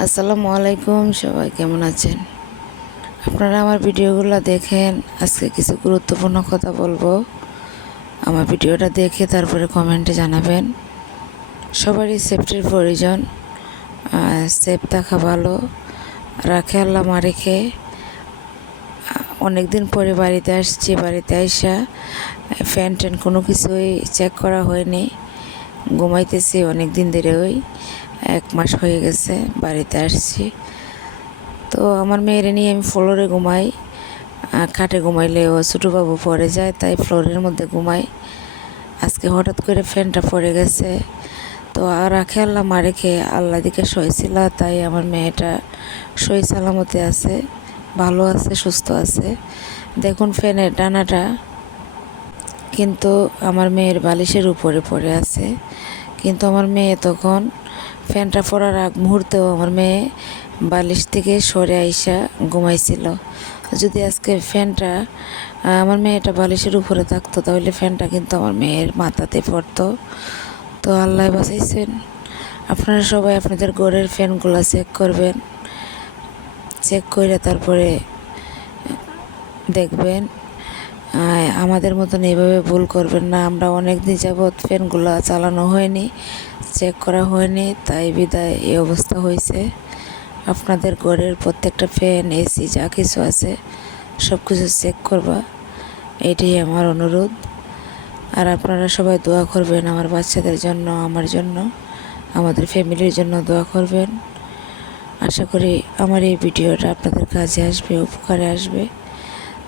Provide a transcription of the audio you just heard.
আসসালামু আলাইকুম, সবাই কেমন আছেন? আপনারা আমার ভিডিওগুলো দেখেন, আজকে কিছু গুরুত্বপূর্ণ কথা বলব। আমার ভিডিওটা দেখে তারপরে কমেন্টে জানাবেন। সবারই সেফটির প্রয়োজন সেফ থাকা ভালো। রাখে আল্লাহ মা রেখে অনেক দিন পরে বাড়িতে আসছি, বাড়িতে আসা ফ্যান ট্যান কোনো কিছুই চেক করা হয়নি। ঘুমাইতেছি অনেক দিন ধরে ওই এক মাস হয়ে গেছে বাড়িতে আসছি। তো আমার মেয়েরে নিয়ে আমি ফ্লোরে ঘুমাই খাটে ঘুমাইলে ও ছোটোবাবু পড়ে যায়, তাই ফ্লোরের মধ্যে ঘুমাই। আজকে হঠাৎ করে ফ্যানটা পড়ে গেছে। তো আর রাখে আল্লাহ মা রেখে আল্লাহ দিকে সইছিল তাই আমার মেয়েটা সই সালামতে আছে, ভালো আছে, সুস্থ আছে। দেখুন ফ্যানের ডানাটা কিন্তু আমার মেয়ের বালিশের উপরে পড়ে আছে। কিন্তু আমার মেয়ে তখন ফ্যানটা পড়ার আগ মুহূর্তেও আমার মেয়ে বালিশ থেকে সরে আইসা ঘুমাইছিল। যদি আজকে ফ্যানটা আমার মেয়েটা বালিশের উপরে থাকতো, তাহলে ফ্যানটা কিন্তু আমার মেয়ের মাথাতে পড়তো। তো আল্লাহ বাঁচাইছেন। আপনারা সবাই আপনাদের ঘরের ফ্যানগুলো চেক করবেন। চেক করে তারপরে দেখবেন। আমাদের মতন এইভাবে ভুল করবেন না। আমরা অনেক দিন যাবৎ ফ্যানগুলো চালানো হয়নি চেক করা হয়নি, তাই বিদায়। এই অবস্থা হয়েছে। আপনাদের ঘরের প্রত্যেকটা ফ্যান, এসি, যা কিছু আছে সব কিছু চেক করবা। এটাই আমার অনুরোধ। আর আপনারা সবাই দোয়া করবেন আমার বাচ্চাদের জন্য, আমার জন্য, আমাদের ফ্যামিলির জন্য দোয়া করবেন। আশা করি আমার এই ভিডিওটা আপনাদের কাজে আসবে, উপকারে আসবে।